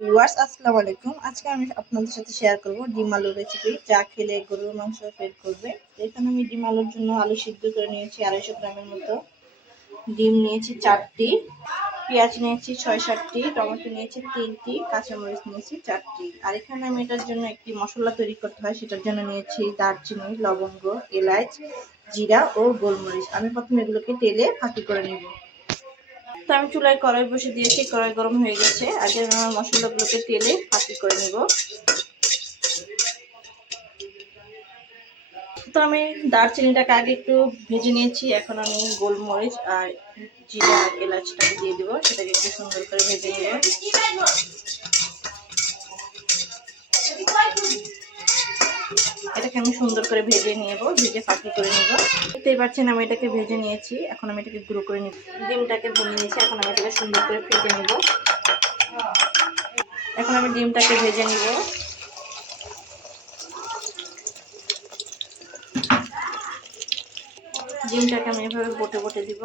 Viewers আসসালামু আলাইকুম। আজকে আমি আপনাদের সাথে শেয়ার করব ডিম আলুর রেসিপি, যা খেলে গরুর মাংস পেট করবে। এখানে আমি ডিম আলুর জন্য আলু সিদ্ধ করে নিয়েছি 250 গ্রামের মতো, ডিম নিয়েছি 4টি, পেঁয়াজ নিয়েছি 6-7টি, টমেটো নিয়েছি 3টি, কাঁচামরিচ নিয়েছি 4টি। আর এখানে আমি এটার জন্য একটি মশলা তৈরি করতে হয়, সেটার জন্য নিয়েছি দারচিনি, লবঙ্গ, এলাচ, জিরা ও গোলমরিচ। আমি প্রথমে এগুলোকে তেলে ফাঁকি করে নেব। তো আমি চুলায় কড়াই বসে দিয়েছি, কড়াই গরম হয়ে গেছে। আগে আমি আমার মশলাগুলোকে তেলে ফাঁকি করে নেব। তো আমি দারচিনিটাকে আগে একটু ভেজে নিয়েছি, এখন আমি গোলমরিচ আর জিরা এলাচটাকে দিয়ে দেবো, সেটাকে একটু সুন্দর করে ভেজে নেব। এটাকে আমি সুন্দর করে ভেজে নেব, ভেজে ফাঁকি করে নেব। দেখতেই পাচ্ছেন আমি এটাকে ভেজে নিয়েছি, এখন আমি এটাকে গুঁড়ো করে নেব। ডিমটাকে ভেঙে নিয়েছি, এখন আমি এটাকে সুন্দর করে ফেটে নেব। এখন আমি ডিমটাকে ভেজে নেব। ডিমটাকে আমি এভাবে বটে বটে দিব।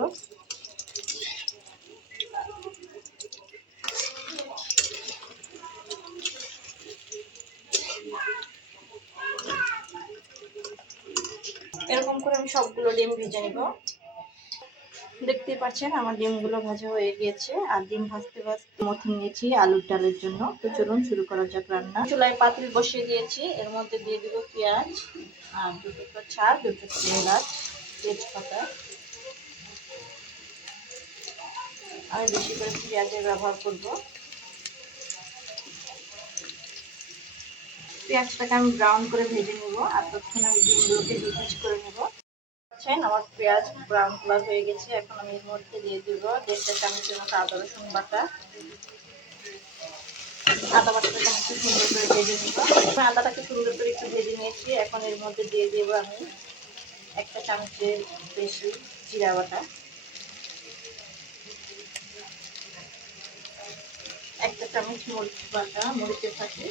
এরকম করে আমি সবগুলো ডিম ভেজে নিব। দেখতেই পাচ্ছেন আমার ডিমগুলো ভাজা হয়ে গিয়েছে। আর ডিম ভাজতে ভাজতে মথে নিয়েছি আলুর ডালের জন্য। তো চলুন শুরু করা যাক রান্না। চুলায় পাতিল বসিয়ে দিয়েছি, এর মধ্যে দিয়ে দিব পেঁয়াজ আর দুটো ছাড়, দুটো এলাচ, তেজপাতা। আমি বেশি করে পেঁয়াজের ব্যবহার করব। পেঁয়াজটাকে আমি ব্রাউন করে ভেজে নেব, আর ততক্ষণ আমি ডিমগুলোকে দুপিস করে নেব। আমার পেঁয়াজ ব্রাউন কালার হয়ে গেছে। এখন আমি এর মধ্যে দিয়ে দিব 1.5 চামচের মতো আদা রসুন বাটা। আদা বাটাটাকে আমি একটু সুন্দর করে ভেজে নিব। আদাটাকে সুন্দর করে একটু ভেজে নিয়েছি, এখন এর মধ্যে দিয়ে দেবো আমি 1 চামচের বেশি জিরা বাটা, 1 চামচ মরিচ বাটা, মরিচের ফাঁকি,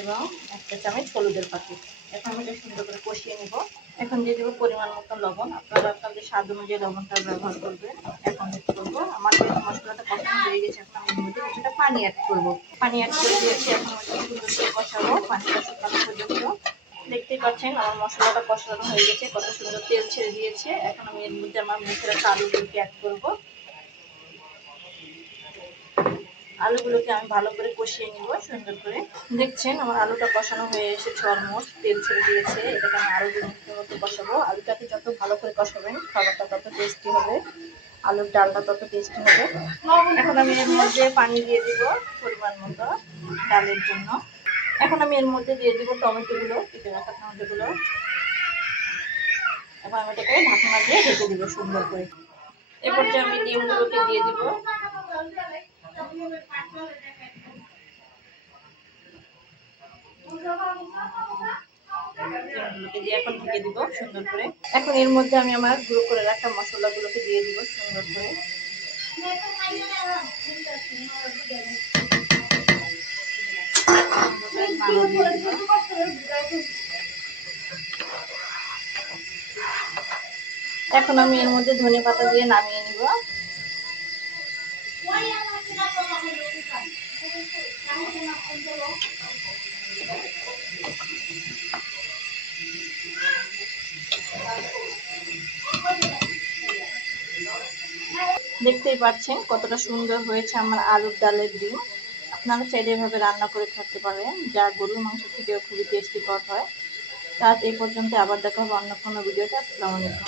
এবং 1 চামচ হলুদের ফাঁকি। এখন আমি এটা সুন্দর করে কষিয়ে নিব। এখন দিয়ে দেবো পরিমাণ মতো লবণ, আপনারা আপনাদের স্বাদ অনুযায়ী লবণটা ব্যবহার করবেন। এখন অ্যাড করবো, আমার যেহেতু মশলাটা কষানো হয়ে গেছে, এখন আমি এর মধ্যে কিছুটা পানি অ্যাড করবো। পানি অ্যাড করে দিয়েছি, এখন আমি সুন্দর করে কষাবো পানিটা শুকানো পর্যন্ত। দেখতেই পাচ্ছেন আমার মশলাটা কষানো হয়ে গেছে, কত সুন্দর তেল ছেড়ে দিয়েছে। এখন আমি এর মধ্যে আমার মুখের আলুগুলোকে অ্যাড করবো। আলুগুলোকে আমি ভালো করে কষিয়ে নিব সুন্দর করে। দেখছেন আমার আলুটা কষানো হয়ে এসেছে, অলমোস্ট তেল ছেড়ে দিয়েছে। এটাকে আমি আরো 2 মিনিটের মধ্যে কষাবো। আলুটাকে যত ভালো করে কষাবেন খাবারটা তত টেস্টি হবে, আলুর ডালটা তত টেস্টি হবে। এখন আমি এর মধ্যে পানি দিয়ে দিব পরিমাণ মতো ডালের জন্য। এখন আমি এর মধ্যে দিয়ে দিব টমেটোগুলো, কেটে রাখা টমেটোগুলো। এখন আমি এটাকে ঢাকনা দিয়ে ঢেকে দিব সুন্দর করে। এরপর যে আমি ডিমগুলোকে দিয়ে দিব। এখন ঢেকে দিব সুন্দর করে। এখন এর মধ্যে আমি আমার গুঁড়ো করে রাখা মশলাগুলোকে দিয়ে দিব সুন্দর করে। এখন আমি এর মধ্যে ধনেপাতা দিয়ে নামিয়ে নিব। দেখতেই পাচ্ছেন কতটা সুন্দর হয়েছে আমার আলুর ডালের ডিম। আপনারা চাইলে এভাবে রান্না করে খেতে পারেন, যা গরুর মাংস থেকেও খুবই টেস্টিকর হয়। তার এই পর্যন্ত, আবার দেখা হবে অন্য কোনো ভিডিওতে। আসসালামু আলাইকুম।